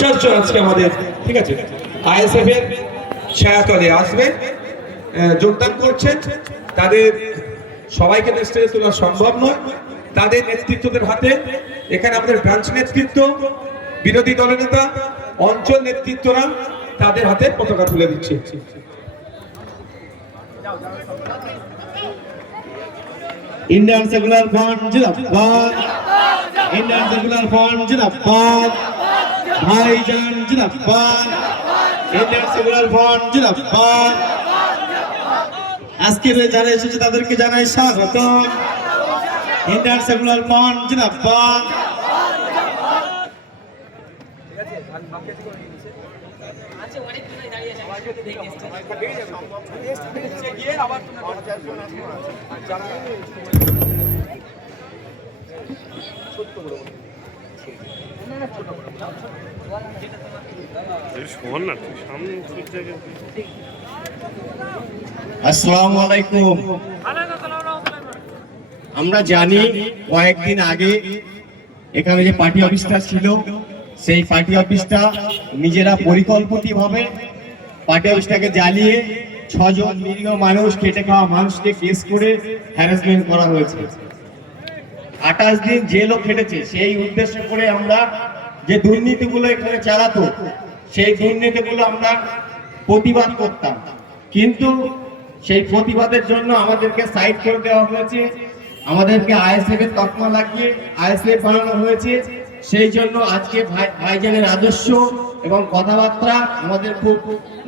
জন আজকে আমাদের ঠিক আছে আইএসএফ এর ছায়াতলে আসবে, যোগদান করছেন। তাদের সবাইকে স্টেজে তোলা সম্ভব নয়, তাদের নেতৃত্বদের হাতে এখানে আমাদের ব্রাঞ্চ নেতৃত্ব, বিরোধী দলনেতা, অঞ্চল নেতৃত্বরা তাদের হাতে পতাকা তুলে দিচ্ছে। ইন্ডিয়ান সেকুলার ফ্রন্ট জিন্দাবাদ, ইন্ডিয়ান সেকুলার ফ্রন্ট জিন্দাবাদ, ভাইজান জিন্দাবাদ, ইন্ডিয়ান সেকুলার ফ্রন্ট জিন্দাবাদ। আজকে যারা এসেছে তাদেরকে জানাই স্বাগত। ইন্ডিয়ান সেকুলার ফ্রন্ট জিন্দাবাদ। আসসালামু আলাইকুম। আমরা জানি কয়েকদিন আগে এখানে যে পার্টি অফিসটা ছিল, সেই পার্টি অফিসটা নিজেরা পরিকল্পিতভাবে পার্টি অফিসটাকে জ্বালিয়ে 6 জন নিরীহ মানুষ, খেটে খাওয়া মানুষকে কেস করে হ্যারাসমেন্ট করা হয়েছে। 28 দিন জেলও খেটেছে। সেই উদ্দেশ্য করে আমরা যে দুর্নীতিগুলো এখানে চালাতো, সেই দুর্নীতিগুলো আমরা প্রতিবাদ করতাম, কিন্তু সেই প্রতিবাদের জন্য আমাদেরকে সাইড করে দেওয়া হয়েছে, আমাদেরকে আইএসএফ এর তকমা লাগিয়ে আইএসএফ বানানো হয়েছে। সেই জন্য আজকে ভাইজানের আদর্শ এবং কথাবার্তা আমাদের খুব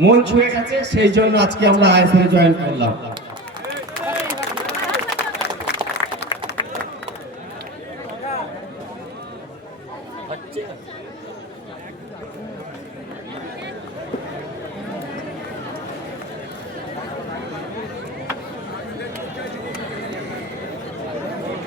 মন ছুঁয়ে গেছে, সেই জন্য আজকে আমরা আইএসএফ জয়েন করলাম।